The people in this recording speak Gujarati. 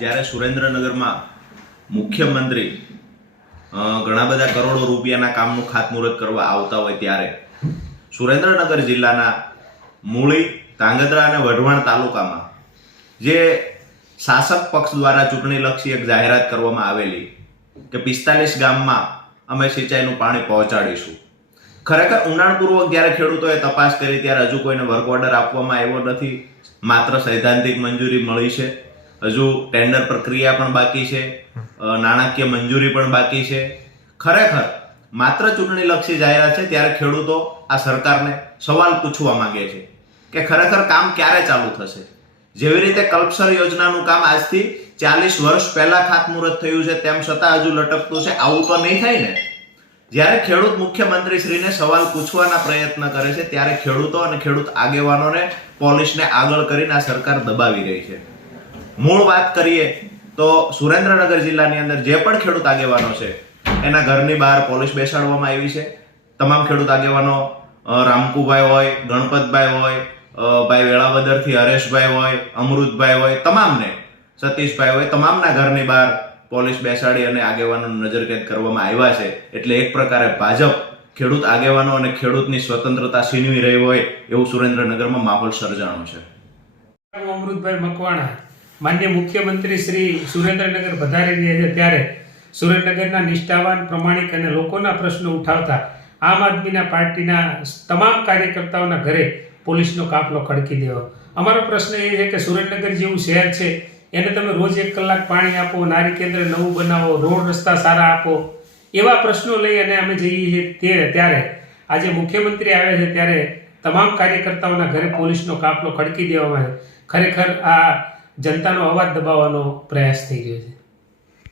જ્યારે સુરેન્દ્રનગરમાં મુખ્યમંત્રી ઘણા બધા કરોડો રૂપિયાના કામનું ખાતમુહૂર્ત કરવા આવતા હોય ત્યારે સુરેન્દ્રનગર જિલ્લાના મૂળી, ધાંગધ્રા અને વઢવાણ તાલુકામાં જે શાસક પક્ષ દ્વારા ચૂંટણીલક્ષી એક જાહેરાત કરવામાં આવેલી કે પિસ્તાલીસ ગામમાં અમે સિંચાઈનું પાણી પહોંચાડીશું. ખરેખર ઊંડાણપૂર્વક જ્યારે ખેડૂતોએ તપાસ કરી ત્યારે હજુ કોઈને વર્ક ઓર્ડર આપવામાં આવ્યો નથી, માત્ર સૈદ્ધાંતિક મંજૂરી મળી છે. હજુ ટેન્ડર પ્રક્રિયા પણ બાકી છે. નાણાકીય મંજૂરી પણ બાકી છે. ખરેખર, માત્ર ચૂંટણી લક્ષી જાહેરાત છે ત્યારે ખેડૂતો આ સરકારને સવાલ પૂછવા માંગે છે કે ખરેખર કામ ક્યારે ચાલુ થશે? જેવી રીતે કલ્પસર યોજનાનું કામ આજથી ચાલીસ વર્ષ પહેલા ખાતમુહૂર્ત થયું છે, તેમ છતાં હજુ લટકતું છે. આવું તો નહીં થાય ને? જ્યારે ખેડૂત મુખ્યમંત્રીશ્રીને સવાલ પૂછવાના પ્રયત્ન કરે છે, ત્યારે ખેડૂતો અને ખેડૂત આગેવાનોને પોલીસને આગળ કરીને આ સરકાર દબાવી રહી છે. મૂળ વાત કરીએ તો સુરેન્દ્રનગર જિલ્લાની અંદર જે પણ ખેડૂત આગેવાનો છે, એના ઘરની બહાર પોલીસ બેસાડવામાં આવી છે. તમામ ખેડૂત આગેવાનો રામકુભાઈ હોય, ગણપતભાઈ હોય ભાઈ વેળાવદરથી હરેશભાઈ હોય, અમૃતભાઈ હોય, તમામને, સતીશભાઈ હોય, તમામના ઘરની બહાર પોલીસ બેસાડી અને આગેવાનો નજરકેદ કરવામાં આવ્યા છે. એટલે એક પ્રકારે ભાજપ ખેડૂત આગેવાનો અને ખેડૂતની સ્વતંત્રતા છીનવી રહી હોય એવું સુરેન્દ્રનગરમાં માહોલ સર્જાણો છે. અમૃતભાઈ મકવાણા માન્ય મુખ્યમંત્રી શ્રી સુરેન્દ્રનગર પધારી રહ્યા છે ત્યારે સુરેન્દ્રનગરના નિષ્ઠાવાન, પ્રમાણિક અને લોકોના પ્રશ્નો ઉઠાવતા આમ આદમીના પાર્ટીના તમામ કાર્યકર્તાઓના ઘરે પોલીસનો કાફલો ખડકી દેવો. અમારો પ્રશ્ન એ છે કે સુરેન્દ્રનગર જેવું શહેર છે, એને તમે રોજ એક કલાક પાણી આપો, નારી કેન્દ્ર નવું બનાવો, રોડ રસ્તા સારા આપો, એવા પ્રશ્નો લઈ અને અમે જઈએ છીએ તે ત્યારે આજે મુખ્યમંત્રી આવે છે ત્યારે તમામ કાર્યકર્તાઓના ઘરે પોલીસનો કાફલો ખડકી દેવામાં આવે ખરેખર આ જનતાનો અવાજ દબાવવાનો પ્રયાસ થઈ રહ્યો છે.